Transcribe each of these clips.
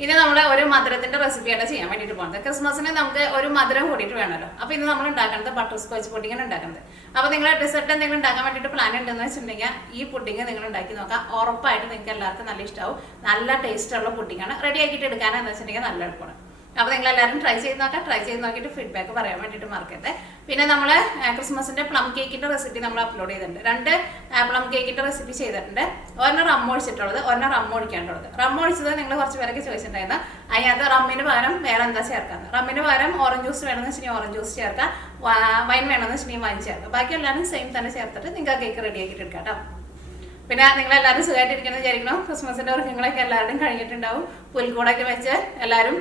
ഇനി നമ്മൾ ഒരു മധുരത്തിന്റെ റെസിപ്പിയാണ് ചെയ്യാൻ വേണ്ടിയിട്ട് പോകുന്നത്. ക്രിസ്മസിന് നമുക്ക് ഒരു മധുരം കൂടിയിട്ട് വേണമല്ലോ. അപ്പോൾ ഇന്ന് നമ്മൾ ഉണ്ടാക്കുന്നത് ബട്ടർ സ്കോച്ച് പുഡിങ്ങാണ് ഉണ്ടാക്കുന്നത്. അപ്പോൾ നിങ്ങൾ ഡെസേർട്ട് എന്തെങ്കിലും ഉണ്ടാക്കാൻ വേണ്ടിയിട്ട് പ്ലാൻ ഉണ്ടെന്ന് വെച്ചിട്ടുണ്ടെങ്കിൽ ഈ പുഡിങ് നിങ്ങൾ ഉണ്ടാക്കി നോക്കാം. ഉറപ്പായിട്ട് നിങ്ങൾക്ക് എല്ലാവർക്കും നല്ല ഇഷ്ടമാവും. നല്ല ടേസ്റ്റുള്ള പുഡിങ്ങാണ്. റെഡി ആക്കിയിട്ട് എടുക്കാനെന്ന് വെച്ചിട്ടുണ്ടെങ്കിൽ നല്ല എളുപ്പമാണ്. അപ്പോൾ നിങ്ങൾ എല്ലാവരും ട്രൈ ചെയ്ത് നോക്കാം. ട്രൈ ചെയ്ത് നോക്കിയിട്ട് ഫീഡ്ബാക്ക് പറയാൻ വേണ്ടിയിട്ട് മറക്കരുത്. പിന്നെ നമ്മൾ ക്രിസ്മസിന്റെ പ്ലം കേക്കിന്റെ റെസിപ്പി നമ്മൾ അപ്ലോഡ് ചെയ്തിട്ടുണ്ട്. 2 പ്ലം കേക്കിന്റെ റെസിപ്പി ചെയ്തിട്ടുണ്ട്. ഒരെണ്ണം റം ഒഴിച്ചിട്ടുള്ളത്, ഒരെണ്ണം റം ഒഴിക്കാണ്ടുള്ളത്. റം ഒഴിച്ചത് നിങ്ങൾ കുറച്ച് പേരൊക്കെ ചോദിച്ചിട്ടുണ്ടായിരുന്നു. അതിനകത്ത് റമ്മിന് പകരം വേറെ എന്താ ചേർക്കാന്ന്. റമ്മിന് പകരം ഓറഞ്ച് ജ്യൂസ് വേണമെന്ന് വെച്ചിട്ടുണ്ടെങ്കിൽ ഓറഞ്ച് ജ്യൂസ് ചേർക്കാം, വൈൻ വേണമെന്ന് വെച്ചിട്ടുണ്ടെങ്കിൽ വൈൻ ചേർക്കാം. ബാക്കി എല്ലാവരും സെയിം തന്നെ ചേർത്തിട്ട് നിങ്ങൾക്ക് കേക്ക് റെഡി ആക്കിയിട്ട് എടുക്കാം കേട്ടോ. പിന്നെ നിങ്ങളെല്ലാവരും സുഖമായിട്ടിരിക്കുന്നത് വിചാരിക്കണം. ക്രിസ്മസിന്റെ ഒരുക്കങ്ങളൊക്കെ എല്ലാവരുടെയും കഴിഞ്ഞിട്ടുണ്ടാവും. പുൽക്കൂടൊക്കെ വെച്ച് എല്ലാവരും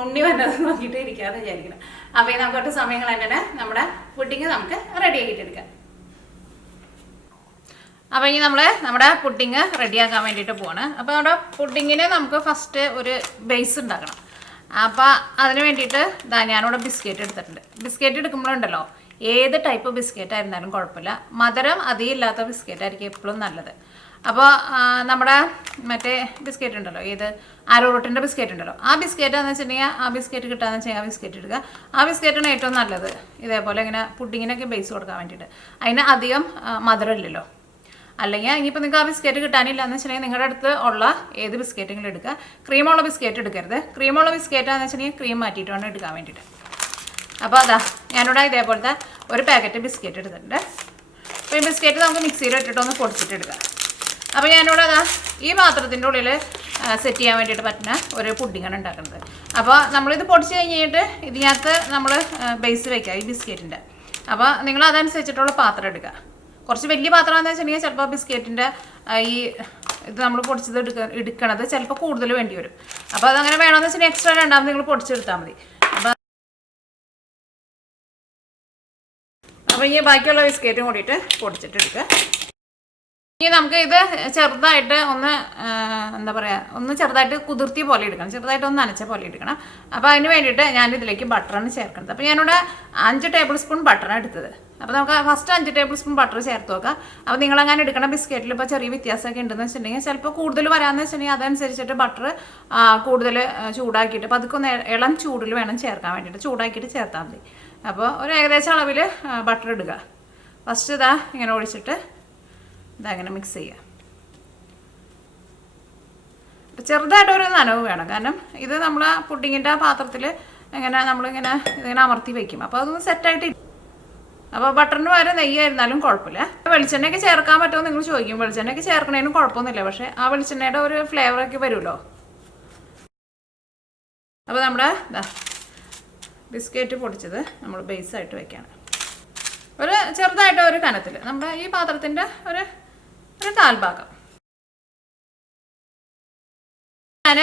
ഉണ്ണി വന്നത് നോക്കിയിട്ട് ഇരിക്കാമെന്ന് വിചാരിക്കണം. അപ്പോൾ ഈ നമുക്കൊട്ട് സമയങ്ങൾ തന്നെ നമ്മുടെ പുഡിങ് നമുക്ക് റെഡി ആക്കിയിട്ട് എടുക്കാം. അപ്പോൾ ഇനി നമ്മൾ നമ്മുടെ പുഡിങ് റെഡിയാക്കാൻ വേണ്ടിയിട്ട് പോവാണ്. അപ്പോൾ നമ്മുടെ പുഡിങ്ങിന് നമുക്ക് ഫസ്റ്റ് ഒരു ബേസ് ഉണ്ടാക്കണം. അപ്പോൾ അതിന് വേണ്ടിയിട്ട് ഞാനിവിടെ ബിസ്ക്കറ്റ് എടുത്തിട്ടുണ്ട്. ബിസ്ക്കറ്റ് എടുക്കുമ്പോഴുണ്ടല്ലോ ഏത് ടൈപ്പ് ബിസ്ക്കറ്റ് ആയിരുന്നാലും കുഴപ്പമില്ല, മധുരം അധികം ഇല്ലാത്ത ബിസ്ക്കറ്റ് ആയിരിക്കും എപ്പോഴും നല്ലത്. അപ്പോൾ നമ്മുടെ മറ്റേ ബിസ്ക്കറ്റ് ഉണ്ടല്ലോ, ഏത് ആരോറൂട്ടിൻ്റെ ബിസ്ക്കറ്റ് ഉണ്ടല്ലോ, ആ ബിസ്ക്കറ്റാന്ന് വെച്ചിട്ടുണ്ടെങ്കിൽ ആ ബിസ്ക്കറ്റ് കിട്ടാന്ന് വെച്ചാൽ ആ ബിസ്ക്കറ്റ് എടുക്കുക. ആ ബിസ്ക്കറ്റാണ് ഏറ്റവും നല്ലത്. ഇതേപോലെ ഇങ്ങനെ പുഡിങ്ങിനൊക്കെ ബേസ് കൊടുക്കാൻ വേണ്ടിയിട്ട്. അതിന് അധികം മധുരം ഇല്ലല്ലോ. അല്ലെങ്കിൽ ഇനിയിപ്പോൾ നിങ്ങൾക്ക് ആ ബിസ്ക്കറ്റ് കിട്ടാനില്ല എന്ന് വെച്ചിട്ടുണ്ടെങ്കിൽ നിങ്ങളുടെ അടുത്ത് ഉള്ള ഏത് ബിസ്ക്കറ്റെങ്കിലും എടുക്കുക. ക്രീമുള്ള ബിസ്ക്കറ്റ് എടുക്കരുത്. ക്രീമുള്ള ബിസ്ക്കറ്റാന്ന് വെച്ചിട്ടുണ്ടെങ്കിൽ ക്രീം മാറ്റിയിട്ട് വേണം എടുക്കാൻ വേണ്ടിയിട്ട്. അപ്പോൾ അതാ ഞാനിവിടെ ഇതേപോലത്തെ ഒരു പാക്കറ്റ് ബിസ്ക്കറ്റ് എടുത്തിട്ടുണ്ട്. അപ്പോൾ ഈ ബിസ്ക്കറ്റ് നമുക്ക് മിക്സിയിൽ ഇട്ടിട്ടൊന്ന് പൊടിച്ചിട്ട് എടുക്കാം. അപ്പോൾ ഞാനിവിടെ അതാ ഈ പാത്രത്തിൻ്റെ ഉള്ളിൽ സെറ്റ് ചെയ്യാൻ വേണ്ടിയിട്ട് പറ്റുന്ന ഒരു പുഡിങ്ങാണ് ഉണ്ടാക്കുന്നത്. അപ്പോൾ നമ്മളിത് പൊടിച്ച് കഴിഞ്ഞിട്ട് ഇതിനകത്ത് നമ്മൾ ബേസ് വയ്ക്കുക ഈ ബിസ്ക്കറ്റിൻ്റെ. അപ്പോൾ നിങ്ങൾ അതനുസരിച്ചിട്ടുള്ള പാത്രം എടുക്കുക. കുറച്ച് വലിയ പാത്രമാണെന്ന് വെച്ചിട്ടുണ്ടെങ്കിൽ ചിലപ്പോൾ ബിസ്ക്കറ്റിൻ്റെ ഈ ഇത് നമ്മൾ പൊടിച്ചത് എടുക്കണത് ചിലപ്പോൾ കൂടുതൽ വേണ്ടി വരും. അപ്പോൾ അതങ്ങനെ വേണമെന്ന് വെച്ചിട്ടുണ്ടെങ്കിൽ എക്സ്ട്രാ രണ്ടാമത് നിങ്ങൾ പൊടിച്ചെടുത്താൽ മതി. അപ്പോൾ ഈ ബാക്കിയുള്ള ബിസ്ക്കറ്റും കൂടിയിട്ട് പൊടിച്ചിട്ടെടുക്കുക. ഇനി നമുക്ക് ഇത് ചെറുതായിട്ട് ഒന്ന് എന്താ പറയുക, ഒന്ന് ചെറുതായിട്ട് കുതിർത്തി പോലെ എടുക്കണം, ചെറുതായിട്ട് ഒന്ന് നനച്ച പോലെ എടുക്കണം. അപ്പോൾ അതിന് വേണ്ടിയിട്ട് ഞാനിതിലേക്ക് ബട്ടറാണ് ചേർക്കുന്നത്. അപ്പോൾ ഞാനിവിടെ 5 ടേബിൾ സ്പൂൺ ബട്ടറാണ് എടുത്തത്. അപ്പോൾ നമുക്ക് ഫസ്റ്റ് 5 ടേബിൾ സ്പൂൺ ബട്ടർ ചേർത്ത് നോക്കാം. അപ്പോൾ നിങ്ങളങ്ങനെ എടുക്കണ ബിസ്ക്കറ്റിൽ ഇപ്പോൾ ചെറിയ വ്യത്യാസമൊക്കെ ഉണ്ടെന്ന് വെച്ചിട്ടുണ്ടെങ്കിൽ ചിലപ്പോൾ കൂടുതൽ വരാമെന്ന് വെച്ചിട്ടുണ്ടെങ്കിൽ അതനുസരിച്ചിട്ട് ബട്ടർ കൂടുതൽ ചൂടാക്കിയിട്ട് അപ്പോൾ അതൊക്കെ ഒന്ന് ഇളം ചൂടിൽ വേണം ചേർക്കാൻ വേണ്ടിയിട്ട്, ചൂടാക്കിയിട്ട് ചേർത്താൽ മതി. അപ്പോൾ ഒരു ഏകദേശം അളവിൽ ബട്ടർ ഇടുക. ഫസ്റ്റ് ഇതാ ഇങ്ങനെ ഒഴിച്ചിട്ട് ഇതങ്ങനെ മിക്സ് ചെയ്യുക. ചെറുതായിട്ടൊരു നനവ് വേണം, കാരണം ഇത് നമ്മൾ പുഡിങ്ങിൻ്റെ പാത്രത്തിൽ ഇങ്ങനെ നമ്മളിങ്ങനെ ഇതിങ്ങനെ അമർത്തി വയ്ക്കും. അപ്പോൾ അതൊന്ന് സെറ്റായിട്ട്. അപ്പോൾ ബട്ടറിന് പകരം നെയ്യായിരുന്നാലും കുഴപ്പമില്ല. വെളിച്ചെണ്ണയൊക്കെ ചേർക്കാൻ പറ്റുമോ നിങ്ങൾ ചോദിക്കും. വെളിച്ചെണ്ണയൊക്കെ ചേർക്കണതിനും കുഴപ്പമൊന്നുമില്ല, പക്ഷേ ആ വെളിച്ചെണ്ണയുടെ ഒരു ഫ്ലേവറൊക്കെ വരുമല്ലോ. അപ്പോൾ നമ്മുടെ ബിസ്ക്കറ്റ് പൊടിച്ചത് നമ്മൾ ബേസായിട്ട് വയ്ക്കുകയാണ്. ഒരു ചെറുതായിട്ട് ഒരു കനത്തിൽ നമ്മുടെ ഈ പാത്രത്തിൻ്റെ ഒരു കാൽഭാഗം ഞാൻ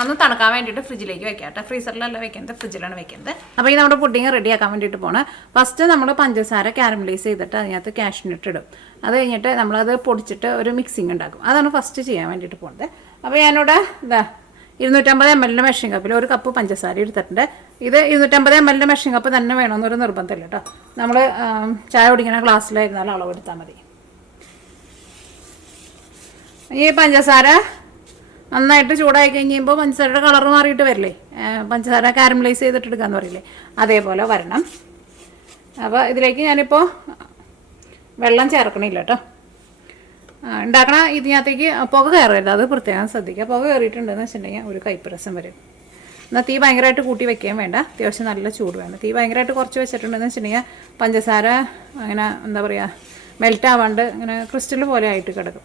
ഒന്ന് തണുക്കാൻ വേണ്ടിയിട്ട് ഫ്രിഡ്ജിലേക്ക് വെക്കാം കേട്ടോ. ഫ്രീസറിലല്ല വെക്കുന്നത്, ഫ്രിഡ്ജിലാണ് വെക്കുന്നത്. അപ്പോൾ ഈ നമ്മുടെ പുഡിങ് റെഡിയാക്കാൻ വേണ്ടിയിട്ട് പോകണം. ഫസ്റ്റ് നമ്മൾ പഞ്ചസാര കാരമലൈസ് ചെയ്തിട്ട് അതിനകത്ത് കാഷ്യൂനട്ട് ഇടും. അത് കഴിഞ്ഞിട്ട് നമ്മളത് പൊടിച്ചിട്ട് ഒരു മിക്സിങ് ഉണ്ടാക്കും. അതാണ് ഫസ്റ്റ് ചെയ്യാൻ വേണ്ടിയിട്ട് പോകുന്നത്. അപ്പോൾ ഞാനിവിടെ 250 ml മെഷറിംഗ് കപ്പിൽ 1 കപ്പ് പഞ്ചസാര എടുത്തിട്ടുണ്ട്. ഇത് 250 ml മെഷറിംഗ് കപ്പ് തന്നെ വേണമെന്നൊരു നിർബന്ധമില്ല കേട്ടോ. നമ്മൾ ചായ കുടിക്കുന്ന ഗ്ലാസ്സിലായിരുന്നാലും അളവെടുത്താൽ മതി. ഈ പഞ്ചസാര നന്നായിട്ട് ചൂടായി കഴിയുമ്പോൾ പഞ്ചസാരയുടെ കളർ മാറിയിട്ട് വരില്ലേ, പഞ്ചസാര കാരമലൈസ് ചെയ്തിട്ട് എടുക്കാമെന്ന് പറയില്ലേ, അതേപോലെ വരണം. അപ്പോൾ ഇതിലേക്ക് ഞാനിപ്പോൾ വെള്ളം ചേർക്കണില്ല കേട്ടോ. ഉണ്ടാക്കണ ഇതിനകത്തേക്ക് പുക കയറരുത്, അത് പ്രത്യേകം ശ്രദ്ധിക്കുക. പുക കയറിയിട്ടുണ്ടെന്ന് വെച്ചിട്ടുണ്ടെങ്കിൽ ഒരു കയ്പ്പ് വരും. എന്നാൽ തീ ഭയങ്കരമായിട്ട് കൂട്ടി വെക്കുകയും വേണ്ട, അത്യാവശ്യം നല്ല ചൂട് വേണം. തീ ഭയങ്കരമായിട്ട് കുറച്ച് വെച്ചിട്ടുണ്ടെന്ന് വെച്ചിട്ടുണ്ടെങ്കിൽ പഞ്ചസാര അങ്ങനെ എന്താ പറയുക മെൽറ്റ് ആവാണ്ട് ഇങ്ങനെ ക്രിസ്റ്റൽ പോലെ ആയിട്ട് കിടക്കും.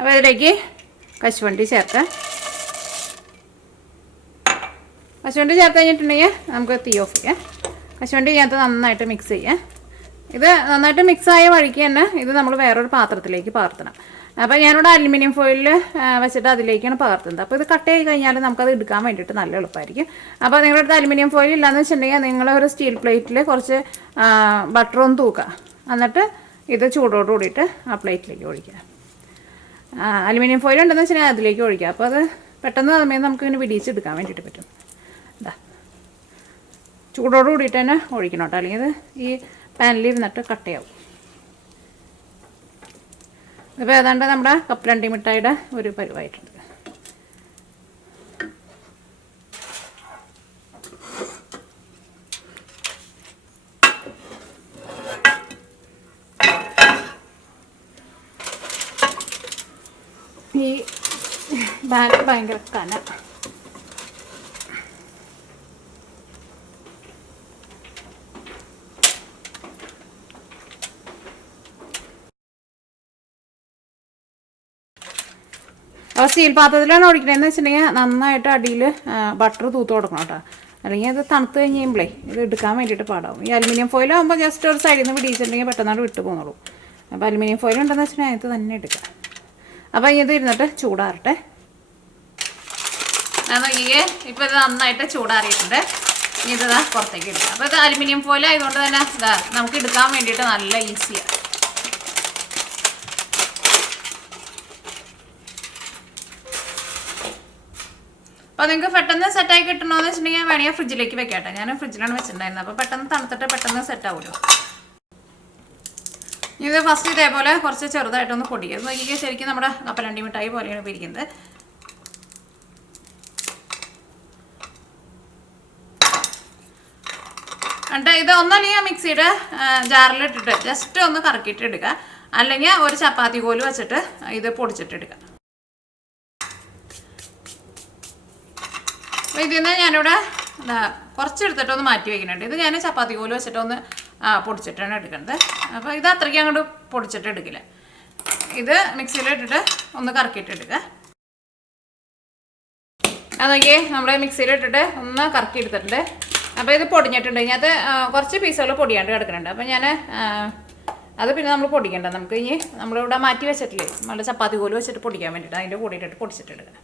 അപ്പോൾ അതിലേക്ക് കശുവണ്ടി ചേർക്കാം. കശുവണ്ടി ചേർത്ത് കഴിഞ്ഞിട്ടുണ്ടെങ്കിൽ നമുക്ക് തീ ഓഫ് ചെയ്യാം. കശുവണ്ടി ഇതിനകത്ത് നന്നായിട്ട് മിക്സ് ചെയ്യാം. ഇത് നന്നായിട്ട് മിക്സായ വഴിക്ക് തന്നെ ഇത് നമ്മൾ വേറൊരു പാത്രത്തിലേക്ക് പകർത്തണം. അപ്പോൾ ഞാനിവിടെ അലുമിനിയം ഫോയിലിൽ വെച്ചിട്ട് അതിലേക്കാണ് പകർത്തുന്നത്. അപ്പോൾ ഇത് കട്ട് ചെയ്ത് കഴിഞ്ഞാൽ നമുക്കത് എടുക്കാൻ വേണ്ടിയിട്ട് നല്ല എളുപ്പമായിരിക്കും. അപ്പോൾ നിങ്ങളുടെ അടുത്ത് അലുമിനിയം ഫോയിൽ ഇല്ലയെന്ന് വെച്ചിട്ടുണ്ടെങ്കിൽ നിങ്ങളൊരു സ്റ്റീൽ പ്ലേറ്റിൽ കുറച്ച് ബട്ടർ ഒന്ന് തൂക്കുക. എന്നിട്ട് ഇത് ചൂടോട് കൂടിയിട്ട് ആ പ്ലേറ്റിലേക്ക് ഒഴിക്കുക. അലുമിനിയം ഫോയിൽ ഉണ്ടെന്ന് വെച്ചാൽ അതിലേക്ക് ഒഴിക്കുക. അപ്പോൾ അത് പെട്ടെന്ന് സമയം നമുക്ക് ഇങ്ങനെ വിടിയിച്ചെടുക്കാൻ വേണ്ടിയിട്ട് പറ്റും. ഇതാ ചൂടോട് കൂടിയിട്ട് തന്നെ ഒഴിക്കണം കേട്ടോ, അല്ലെങ്കിൽ അത് ഈ പാനിലിരുന്നിട്ട് കട്ടയാവും. ഇപ്പോൾ ഏതാണ്ട് നമ്മുടെ കപ്പലണ്ടി മിഠായിയുടെ ഒരു പരുവായിട്ടുണ്ട്. ഈ ബാഗ് ഭയങ്കര കന. അപ്പോൾ സ്റ്റീൽ പാത്രത്തിലാണ് ഒഴിക്കണതെന്ന് വെച്ചിട്ടുണ്ടെങ്കിൽ നന്നായിട്ട് അടിയിൽ ബട്ടർ തൂത്ത് കൊടുക്കണം കേട്ടോ, അല്ലെങ്കിൽ അത് തണുത്ത് കഴിഞ്ഞ് കഴിയുമ്പോഴേ ഇത് എടുക്കാൻ വേണ്ടിയിട്ട് പാടാവും. ഈ അലുമിനിയം ഫോയിലാകുമ്പോൾ ജസ്റ്റ് ഒരു സൈഡിൽ നിന്ന് പിടിച്ചിട്ടുണ്ടെങ്കിൽ പെട്ടെന്നാണ് വിട്ട് പോകുന്നുള്ളൂ. അപ്പോൾ അലുമിനിയം ഫോയിൽ ഉണ്ടെന്ന് വെച്ചിട്ടുണ്ടെങ്കിൽ അതിനകത്ത് തന്നെ എടുക്കാം. അപ്പോൾ ഇത് ഇരുന്നിട്ട് ചൂടാറട്ടെ. നോക്കിയേ, ഇപ്പോൾ ഇത് നന്നായിട്ട് ചൂടാറിയിട്ടുണ്ട്. ഇനി ഇത് പുറത്തേക്ക് എടുക്കാം. അപ്പോൾ ഇത് അലുമിനിയം ഫോയിൽ ആയതുകൊണ്ട് തന്നെ ഇതാ നമുക്ക് എടുക്കാൻ വേണ്ടിയിട്ട് നല്ല ഈസിയാണ്. അപ്പോൾ നിങ്ങൾക്ക് പെട്ടെന്ന് സെറ്റായി കിട്ടണമെന്ന് വെച്ചിട്ടുണ്ടെങ്കിൽ വേണമെങ്കിൽ ഫ്രിഡ്ജിലേക്ക് വെക്കാട്ടെ. ഞാൻ ഫ്രിഡ്ജിലാണ് വെച്ചിട്ടുണ്ടായിരുന്നത്, അപ്പോൾ പെട്ടെന്ന് തണുത്തിട്ട് പെട്ടെന്ന് സെറ്റാവുമല്ലോ. ഇത് ഫസ്റ്റ് ഇതേപോലെ കുറച്ച് ചെറുതായിട്ടൊന്ന് പൊടിക്കുക. നോക്കിയാൽ ശരിക്കും നമ്മുടെ കപ്പലണ്ടി മിഠായി പോലെയാണ് പിരിക്കുന്നത്. എന്നിട്ട് ഇത് ഒന്നല്ലെങ്കിൽ മിക്സിയുടെ ജാറിലിട്ടിട്ട് ജസ്റ്റ് ഒന്ന് കറക്കിയിട്ട് എടുക്കുക, അല്ലെങ്കിൽ ഒരു ചപ്പാത്തി കോല് വെച്ചിട്ട് ഇത് പൊടിച്ചിട്ട് എടുക്കുക. അപ്പോൾ ഇതിൽ നിന്ന് ഞാനിവിടെ കുറച്ചെടുത്തിട്ടൊന്ന് മാറ്റി വയ്ക്കുന്നുണ്ട്. ഇത് ഞാൻ ചപ്പാത്തി കോല് വെച്ചിട്ടൊന്ന് പൊടിച്ചിട്ടാണ് എടുക്കുന്നത്. അപ്പോൾ ഇത് അത്രയ്ക്ക് അങ്ങോട്ട് പൊടിച്ചിട്ട് എടുക്കില്ല. ഇത് മിക്സിയിലിട്ടിട്ട് ഒന്ന് കറക്കിയിട്ട് എടുക്കുക. അതൊക്കെ നമ്മൾ മിക്സിയിലിട്ടിട്ട് ഒന്ന് കറക്കി എടുത്തിട്ടുണ്ട്. അപ്പോൾ ഇത് പൊടിഞ്ഞിട്ടുണ്ട്. ഇതിനകത്ത് കുറച്ച് പീസുകൾ പൊടിയാണ്ട് കിടക്കുന്നുണ്ട്. അപ്പോൾ ഞാൻ അത് പിന്നെ നമ്മൾ പൊടിക്കണ്ട, നമുക്ക് ഇനി നമ്മളിവിടെ മാറ്റി വെച്ചിട്ടില്ലേ നമ്മുടെ ചപ്പാത്തി കോല് വെച്ചിട്ട് പൊടിക്കാൻ വേണ്ടിയിട്ട് അതിൻ്റെ കൂടെ ഇട്ടിട്ട് പൊടിച്ചിട്ടെടുക്കുക.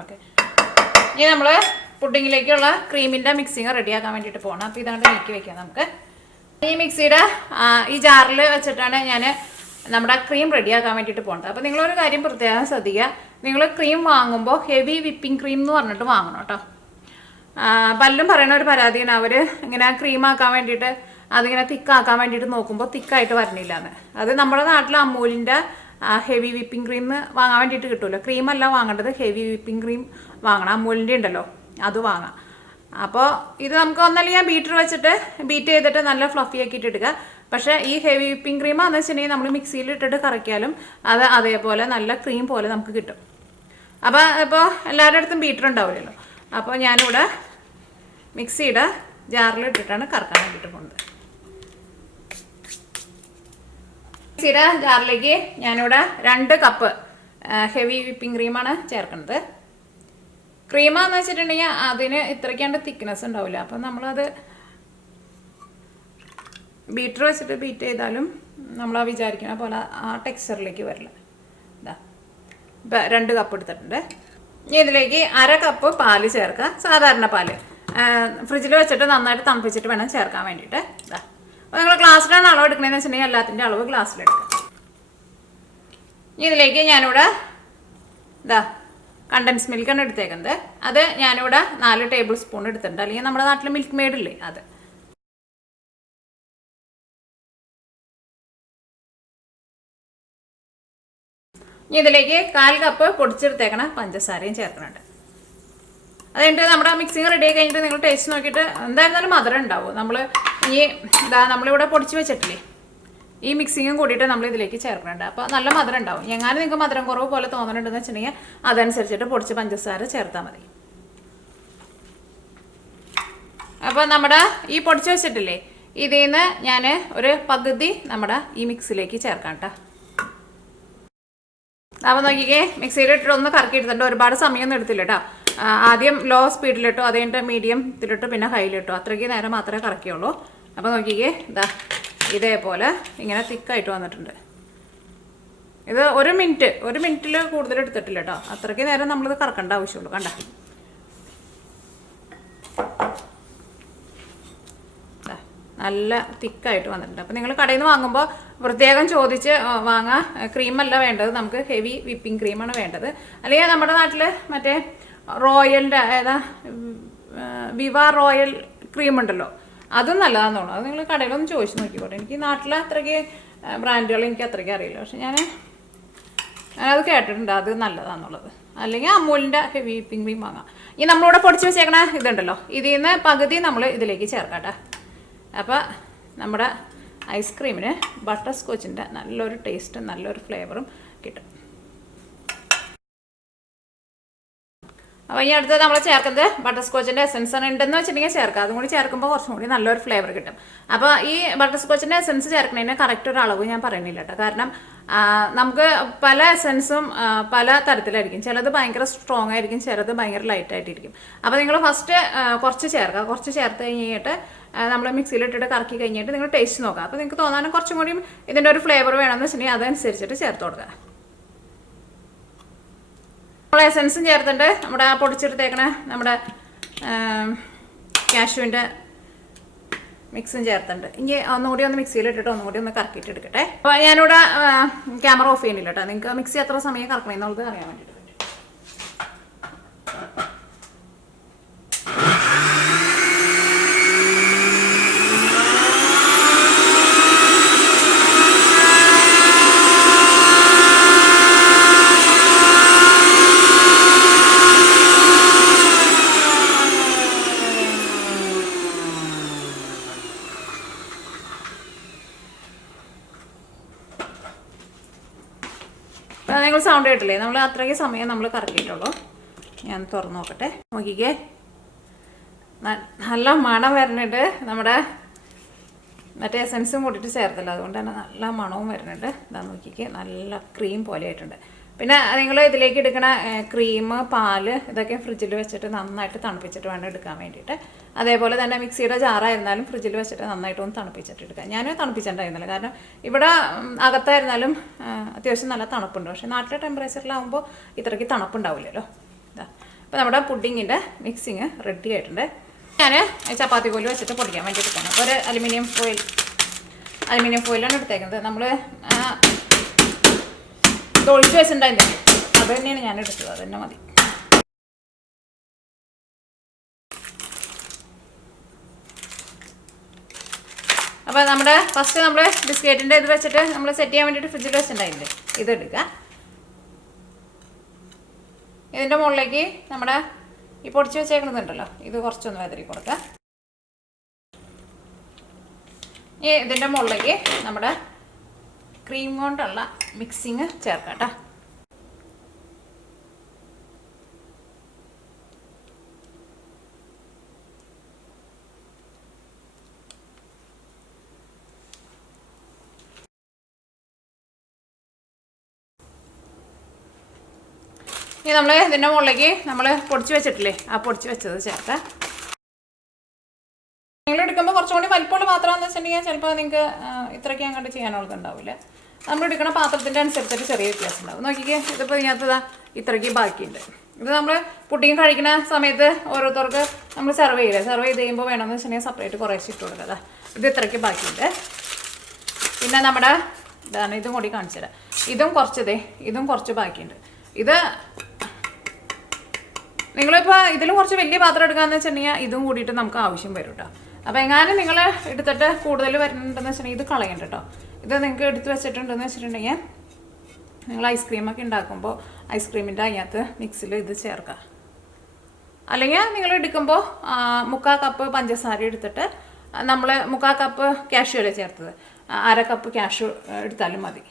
ഓക്കെ, ഇനി നമ്മൾ പുഡിങ്ങിലേക്കുള്ള ക്രീമിൻ്റെ മിക്സിങ് റെഡിയാക്കാൻ വേണ്ടിയിട്ട് പോകണം. അപ്പോൾ ഇതാണ്ട് നീക്കി വയ്ക്കാം നമുക്ക്. ഈ മിക്സിയുടെ ഈ ജാറിൽ വെച്ചിട്ടാണ് ഞാൻ നമ്മുടെ ക്രീം റെഡിയാക്കാൻ വേണ്ടിയിട്ട് പോകുന്നത്. അപ്പോൾ നിങ്ങളൊരു കാര്യം പ്രത്യേകം ശ്രദ്ധിക്കുക, നിങ്ങൾ ക്രീം വാങ്ങുമ്പോൾ ഹെവി വിപ്പിംഗ് ക്രീം എന്ന് പറഞ്ഞിട്ട് വാങ്ങണം കേട്ടോ. പലരും പറയുന്ന ഒരു പരാതിയാണ്, അവർ ഇങ്ങനെ ക്രീമാക്കാൻ വേണ്ടിയിട്ട് അതിങ്ങനെ തിക്കാക്കാൻ വേണ്ടിയിട്ട് നോക്കുമ്പോൾ തിക്കായിട്ട് വരണില്ല എന്ന്. അത് നമ്മുടെ നാട്ടിൽ അമൂലിൻ്റെ ഹെവി വിപ്പിംഗ് ക്രീം വാങ്ങാൻ വേണ്ടിയിട്ട് കിട്ടുമല്ലോ. ക്രീമല്ല വാങ്ങേണ്ടത്, ഹെവി വിപ്പിംഗ് ക്രീം വാങ്ങണം. അമൂലിൻ്റെ ഉണ്ടല്ലോ അത് വാങ്ങാം. അപ്പോൾ ഇത് നമുക്ക് ഒന്നല്ലെങ്കിൽ ബീറ്റർ വെച്ചിട്ട് ബീറ്റ് ചെയ്തിട്ട് നല്ല ഫ്ലഫി ആക്കിയിട്ട് എടുക്കുക. പക്ഷേ ഈ ഹെവി വിപ്പിംഗ് ക്രീമാണെന്ന് വെച്ചിട്ടുണ്ടെങ്കിൽ നമ്മൾ മിക്സിയിൽ ഇട്ടിട്ട് കറക്കിയാലും അത് അതേപോലെ നല്ല ക്രീം പോലെ നമുക്ക് കിട്ടും. അപ്പോൾ ഇപ്പോൾ എല്ലാവരുടെ അടുത്തും ബീറ്റർ ഉണ്ടാവില്ലല്ലോ. അപ്പോൾ ഞാനിവിടെ മിക്സിയുടെ ജാറിൽ ഇട്ടിട്ടാണ് കറക്കാൻ വേണ്ടിയിട്ട് പോകുന്നത്. മിക്സിയുടെ ജാറിലേക്ക് ഞാനിവിടെ 2 കപ്പ് ഹെവി വിപ്പിംഗ് ക്രീമാണ് ചേർക്കുന്നത്. ക്രീമാന്ന് വെച്ചിട്ടുണ്ടെങ്കിൽ അതിന് ഇത്രയ്ക്കാണ്ട് തിക്നെസ് ഉണ്ടാവില്ല. അപ്പം നമ്മളത് ബീറ്റർ വെച്ചിട്ട് ബീറ്റ് ചെയ്താലും നമ്മൾ വിചാരിക്കുന്ന പോലെ ആ ടെക്സ്ചറിലേക്ക് വരില്ല. ഇതാ ഇപ്പം 2 കപ്പ് എടുത്തിട്ടുണ്ട്. ഇനി ഇതിലേക്ക് 1/2 കപ്പ് പാല് ചേർക്കുക, സാധാരണ പാല്. ഫ്രിഡ്ജിൽ വെച്ചിട്ട് നന്നായിട്ട് തണുപ്പിച്ചിട്ട് വേണം ചേർക്കാൻ വേണ്ടിയിട്ട്. ഇതാ, അപ്പോൾ നിങ്ങൾ ഗ്ലാസ്സിലാണ് അളവ് എടുക്കണമെന്ന് വെച്ചിട്ടുണ്ടെങ്കിൽ എല്ലാത്തിൻ്റെ അളവ് ഗ്ലാസ്സിലെടുക്കുക. ഇനി ഇതിലേക്ക് ഞാനിവിടെ ഇതാ കണ്ടൻസ് മിൽക്കാണ് എടുത്തേക്കുന്നത്. അത് ഞാനിവിടെ 4 ടേബിൾ സ്പൂൺ എടുത്തിട്ടുണ്ട്, അല്ലെങ്കിൽ നമ്മുടെ നാട്ടിൽ മിൽക്ക് മെയ്ഡ് ഇല്ലേ അത്. ഇനി ഇതിലേക്ക് 1/4 കപ്പ് പൊടിച്ചെടുത്തേക്കണ പഞ്ചസാരയും ചേർക്കുന്നുണ്ട്. അത് കഴിഞ്ഞിട്ട് നമ്മുടെ മിക്സിങ് റെഡി ആയി കഴിഞ്ഞിട്ട് നിങ്ങൾ ടേസ്റ്റ് നോക്കിയിട്ട് എന്തായിരുന്നാലും മധുരം ഉണ്ടാവും. നമ്മൾ ഈ നമ്മളിവിടെ പൊടിച്ച് വെച്ചിട്ടില്ലേ ഈ മിക്സിങ്ങും കൂടിയിട്ട് നമ്മൾ ഇതിലേക്ക് ചേർക്കുന്നുണ്ട്. അപ്പോൾ നല്ല മധുരം ഉണ്ടാവും. എങ്ങാനും നിങ്ങൾക്ക് മധുരം കുറവ് പോലെ തോന്നുന്നുണ്ടെന്ന് വെച്ചിട്ടുണ്ടെങ്കിൽ അതനുസരിച്ചിട്ട് പൊടിച്ച് പഞ്ചസാര ചേർത്താൽ മതി. അപ്പോൾ നമ്മുടെ ഈ പൊടിച്ച് വെച്ചിട്ടില്ലേ ഇതിൽ നിന്ന് ഞാൻ ഒരു പകുതി നമ്മുടെ ഈ മിക്സിലേക്ക് ചേർക്കാം കേട്ടോ. അപ്പോൾ നോക്കിക്കേ, മിക്സിയിലിട്ടിട്ട് ഒന്ന് കറക്കി എടുത്തിട്ട് ഒരുപാട് സമയമൊന്നും എടുത്തില്ല കേട്ടോ. ആദ്യം ലോ സ്പീഡിലിട്ടോ, അത് കഴിഞ്ഞിട്ട് മീഡിയത്തിലിട്ടോ, പിന്നെ ഹൈയിലിട്ടോ, അത്രയ്ക്ക് നേരം മാത്രമേ കറക്കിയുള്ളൂ. അപ്പോൾ നോക്കിക്കേ, ഇതാ ഇതേപോലെ ഇങ്ങനെ തിക്കായിട്ട് വന്നിട്ടുണ്ട്. ഇത് 1 മിനിറ്റിൽ കൂടുതൽ എടുത്തിട്ടില്ല കേട്ടോ. അത്രയ്ക്ക് നേരം നമ്മളിത് കറക്കേണ്ട ആവശ്യമുള്ളൂ. കണ്ട നല്ല തിക്കായിട്ട് വന്നിട്ടുണ്ട്. അപ്പോൾ നിങ്ങൾ കടയിൽ നിന്ന് വാങ്ങുമ്പോൾ പ്രത്യേകം ചോദിച്ച് വാങ്ങാം. ക്രീമല്ല വേണ്ടത്, നമുക്ക് ഹെവി വിപ്പിംഗ് ക്രീമാണ് വേണ്ടത്. അല്ലെങ്കിൽ നമ്മുടെ നാട്ടിൽ മറ്റേ റോയലിൻ്റെ ഏതാ വിവ റോയൽ ക്രീം ഉണ്ടല്ലോ, അതും നല്ലതാണെന്ന് തോന്നുന്നു. അത് നിങ്ങൾ കടയിലൊന്ന് ചോദിച്ച് നോക്കിക്കോട്ടെ. എനിക്ക് നാട്ടിലെ അത്രയ്ക്ക് ബ്രാൻഡുകൾ എനിക്ക് അത്രയ്ക്ക് അറിയില്ല, പക്ഷെ ഞാനത് കേട്ടിട്ടുണ്ട് അത് നല്ലതാണെന്നുള്ളത്. അല്ലെങ്കിൽ അമൂലിൻ്റെ ഹെവി വിപ്പിംഗ് ക്രീം വാങ്ങാം. ഈ നമ്മളിവിടെ പൊടിച്ച് വെച്ചേക്കണ ഇതുണ്ടല്ലോ, ഇതിൽ നിന്ന് പകുതി നമ്മൾ ഇതിലേക്ക് ചേർക്കാട്ടെ. അപ്പോൾ നമ്മുടെ ഐസ്ക്രീമിന് ബട്ടർ സ്കോച്ചിൻ്റെ നല്ലൊരു ടേസ്റ്റും നല്ലൊരു ഫ്ലേവറും കിട്ടും. അപ്പോൾ ഈ അടുത്ത് നമ്മൾ ചേർക്കുന്നത് ബട്ടർ സ്കോച്ചിൻ്റെ എസൻസ് ഉണ്ടെന്ന് വെച്ചിട്ടുണ്ടെങ്കിൽ ചേർക്കുക. അതും കൂടി ചേർക്കുമ്പോൾ കുറച്ചും കൂടി നല്ലൊരു ഫ്ലേവർ കിട്ടും. അപ്പോൾ ഈ ബട്ടർ സ്കോച്ചിൻ്റെ എസൻസ് ചേർക്കുന്നതിന് കറക്റ്റ് ഒരു അളവ് ഞാൻ പറയുന്നില്ല കേട്ടോ. കാരണം നമുക്ക് പല എസൻസും പല തരത്തിലായിരിക്കും. ചിലത് ഭയങ്കര സ്ട്രോങ് ആയിരിക്കും, ചിലത് ഭയങ്കര ലൈറ്റ് ആയിട്ടിരിക്കും. അപ്പോൾ നിങ്ങൾ ഫസ്റ്റ് കുറച്ച് ചേർക്കുക. കുറച്ച് ചേർത്ത് കഴിഞ്ഞിട്ട് നമ്മൾ മിക്സിയിലിട്ടിട്ട് കറക്കി കഴിഞ്ഞിട്ട് നിങ്ങൾ ടേസ്റ്റ് നോക്കുക. അപ്പോൾ നിങ്ങൾക്ക് തോന്നാനും കുറച്ചും കൂടിയും ഇതിൻ്റെ ഒരു ഫ്ലേവർ വേണമെന്ന് വെച്ചിട്ടുണ്ടെങ്കിൽ അതനുസരിച്ചിട്ട് ചേർത്ത് കൊടുക്കുക. നമ്മൾ എസൻസും ചേർത്തിട്ട് നമ്മുടെ പൊടിച്ചെടുത്തേക്കണ നമ്മുടെ കാഷ്യൂവിൻ്റെ മിക്സും ചേർത്തിട്ടുണ്ട്. ഇനി ഒന്നുകൂടി ഒന്ന് മിക്സിയിലിട്ടിട്ട് ഒന്നുകൂടി ഒന്ന് കറക്കിയിട്ട് എടുക്കട്ടെ. അപ്പോൾ ഞാനിവിടെ ക്യാമറ ഓഫ് ചെയ്യുന്നില്ല കേട്ടോ. നിങ്ങൾക്ക് മിക്സി എത്ര സമയം കറക്കണമെന്നുള്ളത് അറിയാൻ വേണ്ടിയിട്ട്. നിങ്ങൾ സൗണ്ട് കേട്ടില്ലേ, നമ്മൾ അത്രയ്ക്ക് സമയം നമ്മൾ കറക്കിയിട്ടുള്ളൂ. ഞാൻ തുറന്നു നോക്കട്ടെ. നോക്കിക്കേ, നല്ല മണം വരുന്നുണ്ട്. നമ്മുടെ മറ്റേ എസൻസും കൂട്ടിയിട്ട് ചേർത്തല്ലോ, അതുകൊണ്ട് തന്നെ നല്ല മണവും വരുന്നുണ്ട്. ഇതാ നോക്കിക്കേ, നല്ല ക്രീം പോലെ ആയിട്ടുണ്ട്. പിന്നെ നിങ്ങൾ ഇതിലേക്ക് എടുക്കണ ക്രീം, പാല് ഇതൊക്കെ ഫ്രിഡ്ജിൽ വെച്ചിട്ട് നന്നായിട്ട് തണുപ്പിച്ചിട്ട് വേണം എടുക്കാൻ വേണ്ടിയിട്ട്. അതേപോലെ തന്നെ മിക്സിയുടെ ജാറായിരുന്നാലും ഫ്രിഡ്ജിൽ വെച്ചിട്ട് നന്നായിട്ട് ഒന്ന് തണുപ്പിച്ചിട്ട് എടുക്കാം. ഞാൻ തണുപ്പിച്ചിട്ടുണ്ടായിരുന്നില്ല, കാരണം ഇവിടെ അകത്തായിരുന്നാലും അത്യാവശ്യം നല്ല തണുപ്പുണ്ട്. പക്ഷേ നാട്ടിലെ ടെമ്പറേച്ചറിലാവുമ്പോൾ ഇത്രയ്ക്ക് തണുപ്പുണ്ടാവില്ലല്ലോ. ഇതാ അപ്പോൾ നമ്മുടെ പുഡിങ്ങിൻ്റെ മിക്സിങ് റെഡി ആയിട്ടുണ്ട്. ഞാൻ ചപ്പാത്തി കോല് വെച്ചിട്ട് പൊടിക്കാൻ വേണ്ടി എടുക്കണം. അപ്പോൾ ഒരു അലുമിനിയം ഫോയിലാണ് എടുത്തേക്കുന്നത്. നമ്മൾ ഒഴിച്ച് വെച്ചിട്ടുണ്ടായിരുന്നു, അത് തന്നെയാണ് ഞാൻ എടുത്തത്, അത് തന്നെ മതി. അപ്പോൾ നമ്മുടെ ഫസ്റ്റ് നമ്മൾ ബിസ്ക്കറ്റിൻ്റെ ഇത് വെച്ചിട്ട് നമ്മൾ സെറ്റ് ചെയ്യാൻ വേണ്ടിയിട്ട് ഫ്രിഡ്ജിൽ വെച്ചിട്ടുണ്ടായില്ലേ, ഇതെടുക്കുക. ഇതിൻ്റെ മുകളിലേക്ക് നമ്മുടെ ഈ പൊടിച്ച് വെച്ചേക്കുന്നതുണ്ടല്ലോ, ഇത് കുറച്ചൊന്ന് വെതറി കൊടുക്കുക. ഈ ഇതിൻ്റെ മുകളിലേക്ക് നമ്മുടെ ക്രീം കൊണ്ടുള്ള മിക്സിങ് ചേർക്കാം കേട്ടോ. ഇനി നമ്മൾ ഇതിൻ്റെ മുകളിലേക്ക് നമ്മൾ പൊടിച്ച് വെച്ചിട്ടില്ലേ, ആ പൊടിച്ച് വെച്ചത് ചേർക്കാം. നിങ്ങൾ എടുക്കുമ്പോൾ കുറച്ചും കൂടി വലിപ്പമുള്ള പാത്രമെന്ന് വെച്ചിട്ടുണ്ടെങ്കിൽ ചിലപ്പോൾ നിങ്ങൾക്ക് ഇത്രയ്ക്ക് അങ്ങോട്ട് ചെയ്യാനുള്ളതുണ്ടാവില്ല. നമ്മൾ എടുക്കുന്ന പാത്രത്തിൻ്റെ അനുസരിച്ചിട്ട് ചെറിയ വ്യത്യാസം ഉണ്ടാവും. നോക്കിക്കേ, ഇതിപ്പോൾ ഇതിനകത്ത് ഇത്രയ്ക്ക് ബാക്കിയുണ്ട്. ഇത് നമ്മൾ പുഡിങ് കഴിക്കുന്ന സമയത്ത് ഓരോരുത്തർക്ക് നമ്മൾ സെർവ് ചെയ്ത് കഴിയുമ്പോൾ വേണമെന്ന് വെച്ചിട്ടുണ്ടെങ്കിൽ സെപ്പറേറ്റ് കുറേശ്ശെ ഇട്ട് കൊടുക്കുക. ഇത് ഇത്രയ്ക്ക് ബാക്കിയുണ്ട്. പിന്നെ നമ്മുടെ ഇതാണ്, ഇതും കൂടി കാണിച്ചു തരാം. ഇതും കുറച്ച് ബാക്കിയുണ്ട്. ഇത് നിങ്ങളിപ്പോൾ ഇതിലും കുറച്ച് വലിയ പാത്രം എടുക്കാമെന്ന് വെച്ചിട്ടുണ്ടെങ്കിൽ ഇതും കൂടിയിട്ട് നമുക്ക് ആവശ്യം വരും കേട്ടോ. അപ്പോൾ എങ്ങാനും നിങ്ങൾ എടുത്തിട്ട് കൂടുതൽ വരുന്നുണ്ടെന്ന് വെച്ചിട്ടുണ്ടെങ്കിൽ ഇത് കളയണ്ട കേട്ടോ. ഇത് നിങ്ങൾക്ക് എടുത്ത് വെച്ചിട്ടുണ്ടെന്ന് വെച്ചിട്ടുണ്ടെങ്കിൽ നിങ്ങൾ ഐസ്ക്രീമൊക്കെ ഉണ്ടാക്കുമ്പോൾ ഐസ്ക്രീമിൻ്റെ അതിനകത്ത് മിക്സിൽ ഇത് ചേർക്കുക. അല്ലെങ്കിൽ നിങ്ങൾ എടുക്കുമ്പോൾ 3/4 കപ്പ് പഞ്ചസാര എടുത്തിട്ട് നമ്മൾ 3/4 കപ്പ് കാഷ്യൂ അല്ലേ ചേർത്തത്, 1/2 കപ്പ് കാഷ്യൂ എടുത്താലും മതി.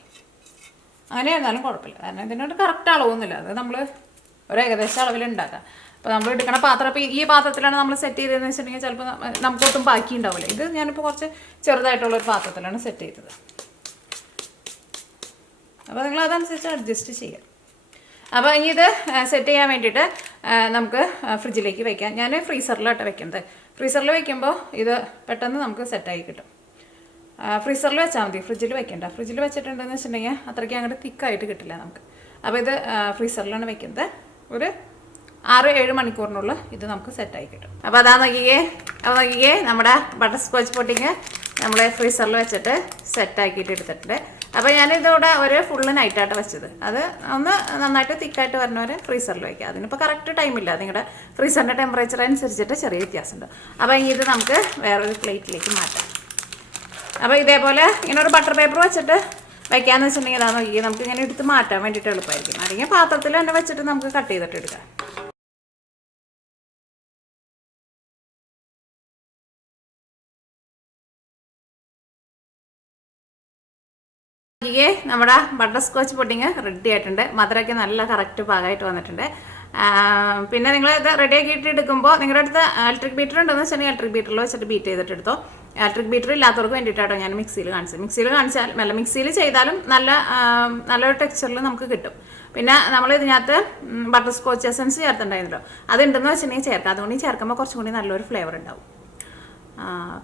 അങ്ങനെ ആയിരുന്നാലും കുഴപ്പമില്ല, കാരണം ഇതിനോട് കറക്റ്റ് അളവൊന്നുമില്ല. അത് നമ്മൾ ഒരു ഏകദേശം അളവിൽ ഉണ്ടാക്കാം. അപ്പോൾ നമ്മൾ എടുക്കണ പാത്രം ഇപ്പോൾ ഈ പാത്രത്തിലാണ് നമ്മൾ സെറ്റ് ചെയ്തതെന്ന് വെച്ചിട്ടുണ്ടെങ്കിൽ ചിലപ്പോൾ നമുക്കൊട്ടും ബാക്കി ഉണ്ടാവില്ല. ഇത് ഞാനിപ്പോൾ കുറച്ച് ചെറുതായിട്ടുള്ളൊരു പാത്രത്തിലാണ് സെറ്റ് ചെയ്തത്. അപ്പോൾ നിങ്ങൾ അതനുസരിച്ച് അഡ്ജസ്റ്റ് ചെയ്യാം. അപ്പോൾ ഇനി ഇത് സെറ്റ് ചെയ്യാൻ വേണ്ടിയിട്ട് നമുക്ക് ഫ്രിഡ്ജിലേക്ക് വയ്ക്കാം. ഞാൻ ഫ്രീസറിലായിട്ട് വെക്കുന്നത്. ഫ്രീസറിൽ വയ്ക്കുമ്പോൾ ഇത് പെട്ടെന്ന് നമുക്ക് സെറ്റായി കിട്ടും. ഫ്രീസറിൽ വെച്ചാൽ മതി, ഫ്രിഡ്ജിൽ വെക്കണ്ട. ഫ്രിഡ്ജിൽ വെച്ചിട്ടുണ്ടെന്ന് വെച്ചിട്ടുണ്ടെങ്കിൽ അത്രയ്ക്ക് അങ്ങോട്ട് തിക്കായിട്ട് കിട്ടില്ല നമുക്ക്. അപ്പോൾ ഇത് ഫ്രീസറിലാണ് വെക്കുന്നത്. ഒരു 6-7 മണിക്കൂറിനുള്ളിൽ ഇത് നമുക്ക് സെറ്റായി കിട്ടും. അപ്പോൾ അതാ നോക്കിയേ നമ്മുടെ ബട്ടർ സ്കോച്ച് പുഡിങ് നമ്മൾ ഫ്രീസറിൽ വെച്ചിട്ട് സെറ്റാക്കിയിട്ട് എടുത്തിട്ടുണ്ട്. അപ്പോൾ ഞാനിതോടെ ഒരു ഫുള്ള് നൈറ്റായിട്ട് വെച്ചത്. അത് ഒന്ന് നന്നായിട്ട് തിക്കായിട്ട് വരുന്നവരെ ഫ്രീസറിൽ വയ്ക്കുക. അതിനിപ്പോൾ കറക്റ്റ് ടൈമില്ല, നിങ്ങളുടെ ഫ്രീസറിൻ്റെ ടെമ്പറേച്ചർ അനുസരിച്ചിട്ട് ചെറിയ വ്യത്യാസമുണ്ട്. അപ്പോൾ ഇത് നമുക്ക് വേറൊരു പ്ലേറ്റിലേക്ക് മാറ്റാം. അപ്പോൾ ഇതേപോലെ ഇങ്ങനെ ഒരു ബട്ടർ പേപ്പർ വെച്ചിട്ട് വയ്ക്കാമെന്ന് വെച്ചിട്ടുണ്ടെങ്കിൽ അതാ നോക്കി നമുക്ക് ഇങ്ങനെ എടുത്ത് മാറ്റാൻ വേണ്ടിയിട്ട് എളുപ്പമായിരിക്കും. അല്ലെങ്കിൽ പാത്രത്തിൽ തന്നെ വെച്ചിട്ട് നമുക്ക് കട്ട് ചെയ്തിട്ട് എടുക്കാം. നമ്മുടെ ബട്ടർ സ്കോച്ച് പുഡിങ് റെഡി ആയിട്ടുണ്ട്. മധുരമൊക്കെ നല്ല കറക്റ്റ് പാകമായിട്ട് വന്നിട്ടുണ്ട്. പിന്നെ നിങ്ങൾ ഇത് റെഡി ആക്കിയിട്ട് എടുക്കുമ്പോൾ നിങ്ങളുടെ അടുത്ത് ഇലക്ട്രിക് ബീറ്റർ ഉണ്ടെന്ന് വെച്ചിട്ടുണ്ടെങ്കിൽ ഇലക്ട്രിക് ബീറ്ററിൽ വെച്ചിട്ട് ബീറ്റ് ചെയ്തിട്ട് എടുത്തോ. ഇലക്ട്രിക് ബീറ്റർ ഇല്ലാത്തവർക്ക് വേണ്ടിയിട്ടാട്ടോ ഞാൻ മിക്സിയിൽ കാണിച്ചത്. മിക്സിയിൽ ചെയ്താലും നല്ലൊരു ടെക്സ്ചറിൽ നമുക്ക് കിട്ടും. പിന്നെ നമ്മൾ ഇതിനകത്ത് ബട്ടർ സ്കോച്ച് എസൻസ് ചേർത്തിട്ടുണ്ടായിരുന്നല്ലോ, അതുണ്ടെന്ന് വെച്ചിട്ടുണ്ടെങ്കിൽ ചേർക്കാം. അതുകൊണ്ട് ചേർക്കുമ്പോൾ കുറച്ചും കൂടി നല്ലൊരു ഫ്ലേവർ ഉണ്ടാവും.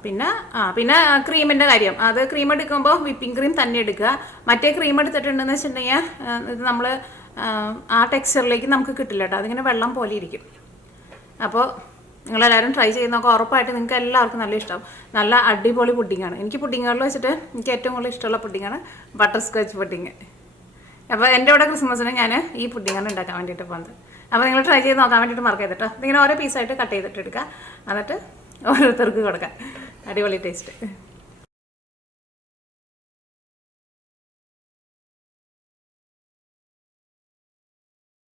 പിന്നെ ക്രീമിൻ്റെ കാര്യം, അത് ക്രീം എടുക്കുമ്പോൾ വിപ്പിംഗ് ക്രീം തന്നെ എടുക്കുക. മറ്റേ ക്രീം എടുത്തിട്ടുണ്ടെന്ന് വെച്ചിട്ടുണ്ടെങ്കിൽ ഇത് നമ്മൾ ആ ടെക്സ്ചറിലേക്ക് നമുക്ക് കിട്ടില്ല കേട്ടോ, അതിങ്ങനെ വെള്ളം പോലെ ഇരിക്കും. അപ്പോൾ നിങ്ങളെല്ലാവരും ട്രൈ ചെയ്ത് നോക്കുക. ഉറപ്പായിട്ട് നിങ്ങൾക്ക് എല്ലാവർക്കും നല്ല ഇഷ്ടമാവും. നല്ല അടിപൊളി പുഡിങ്ങാണ്. എനിക്ക് പുഡിങ്ങുകളിൽ വെച്ചിട്ട് എനിക്ക് ഏറ്റവും കൂടുതൽ ഇഷ്ടമുള്ള പുഡിങ്ങാണ് ബട്ടർ സ്കോച്ച് പുഡിങ്. അപ്പോൾ എൻ്റെ ഇവിടെ ക്രിസ്മസിന് ഞാൻ ഈ പുഡിങ്ങാണ് ഉണ്ടാക്കാൻ വേണ്ടിയിട്ട് പോകുന്നത്. അപ്പോൾ നിങ്ങൾ ട്രൈ ചെയ്ത് നോക്കാൻ വേണ്ടിയിട്ട് മറക്കരുത് കേട്ടോ. ഇതിങ്ങനെ ഓരോ പീസായിട്ട് കട്ട് ചെയ്തിട്ട് എടുക്കുക, എന്നിട്ട് ഓരോരുത്തർക്ക് കൊടുക്കാം. അടിപൊളി ടേസ്റ്റ്.